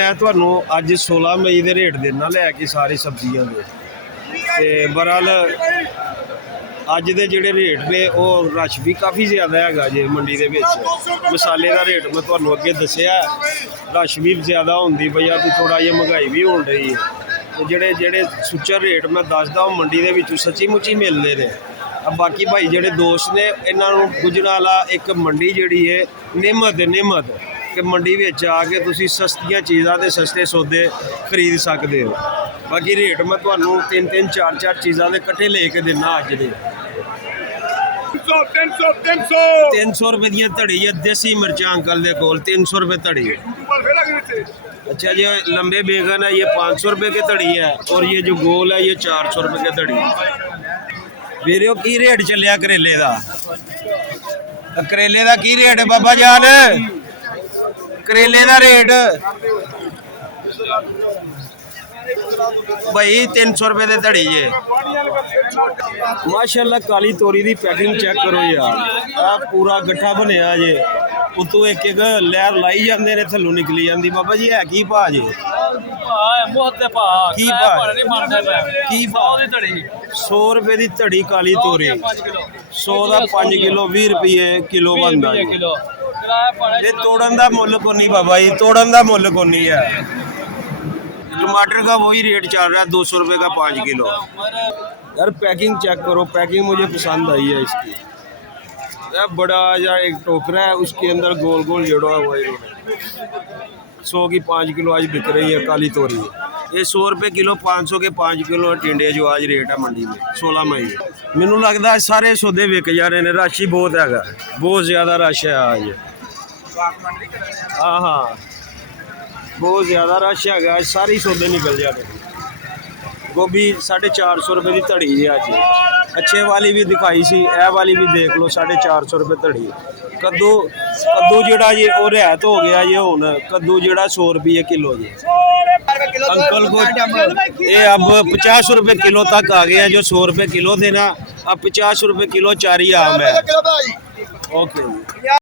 मैं ਤੁਹਾਨੂੰ ਅੱਜ 16 ਮਈ ਦੇ ਰੇਟ ਦੇਣਾ ਲੈ ਕੇ ਸਾਰੀ ਸਬਜ਼ੀਆਂ ਦੇ ਤੇ ਬਹਰਹਾਲ ਅੱਜ ਦੇ ਜਿਹੜੇ ਰੇਟ ਨੇ ਉਹ ਰਸ਼ ਵੀ ਕਾਫੀ ਜ਼ਿਆਦਾ ਹੈਗਾ ਜੇ ਮੰਡੀ ਦੇ ਵਿੱਚ। ਮਸਾਲੇ ਦਾ ਰੇਟ ਮੈਂ ਤੁਹਾਨੂੰ ਅੱਗੇ ਦੱਸਿਆ, ਰਸ਼ ਵੀ ਜ਼ਿਆਦਾ ਹੁੰਦੀ ਪਈ ਆ ਤੇ ਥੋੜਾ ਜਿਹਾ ਮਹਿੰਗਾਈ ਵੀ ਹੋਣ ਰਹੀ ਹੈ। ਤੇ ਜਿਹੜੇ ਸੁੱਚਾ ਰੇਟ ਮੈਂ ਦੱਸਦਾ ਉਹ ਮੰਡੀ ਦੇ ਵਿੱਚ ਸੱਚੀ ਮੁੱਚੀ ਮਿਲਦੇ ਨੇ। ਬਾਕੀ ਭਾਈ ਜਿਹੜੇ ਦੋਸਤ ਨੇ ਇਹਨਾਂ ਨੂੰ ਗੁਜਰਾਲਾ ਇੱਕ ਮੰਡੀ ਜਿਹੜੀ ਹੈ ਨਿਮਤ ਕਿ ਮੰਡੀ ਵਿੱਚ ਆ ਕੇ ਤੁਸੀਂ ਸਸਤੀਆਂ ਚੀਜ਼ਾਂ ਤੇ ਸਸਤੇ ਸੌਦੇ ਖਰੀਦ ਸਕਦੇ ਹੋ। ਬਾਕੀ ਰੇਟ ਮੈਂ ਤੁਹਾਨੂੰ 3-3 4-4 ਚੀਜ਼ਾਂ ਦੇ ਇਕੱਠੇ ਲੈ ਕੇ ਦਿੰਦਾ ਅੱਜ ਦੇ। 300 रुपए दी धड़ी है देसी मिर्चा अंकल दे कोल 300 रुपए धड़ी। अच्छा जी लंबे बैगन है ये 500 रुपए की धड़ी है और ये जो गोल है ये 400 रुपए की धड़ी। वीरो की रेट चलिया करेले का? करेले का की रेट है बाबा जान? करेले का रेट भाई 300 रुपए की धड़ी जे। माशाल्लाह काली तोरी की पैकिंग चेक करो यार, आ पूरा गट्ठा बनया जे, उतों एक एक लहर लाई जाते ने थल्लों निकली जाती। बाबा जी है की भाव जे? की भाव? 100 रुपए की धड़ी काली तोरी, 100 का 5 किलो 20 रुपये किलो बनता है। तोड़न का मुल को नहीं बाबा जी, तोड़न का मुल को नहीं है। टमाटर का वही रेट चल रहा है 200 रुपये का 5 किलो। यार पैकिंग चेक करो, पैकिंग मुझे पसंद आई है इसकी। यार बड़ा या एक टोकरा है उसके अंदर गोल गोल जोड़ा हुआ है। 100 की 5 किलो आज बिक रही है काली तोरी। ये 100 रुपये किलो 500 के 5 किलो टिंडे जो आज रेट है मंडी में 16 मई। मैनू लगता है सारे सौदे विक जा रहे हैं, रश ही बहुत है, बहुत ज़्यादा रश है आज। हाँ हाँ बहुत ज़्यादा रश है, सारी सौदे निकल जा रहे। गोभी 450 रुपये की धड़ी है अज। अच्छे वाली भी दिखाई सी, ए वाली भी देख लो 450 रुपये धड़ी। कद्दू जोड़ा जी वो रियायत हो गया जी, हूँ कद्दू जोड़ा 100 रुपये किलो जी। अंकल को ये अब 50 रुपये किलो तक आ गया, जो 100 रुपये किलो थे ना अब 50 रुपये किलो चारी आम है। ओके।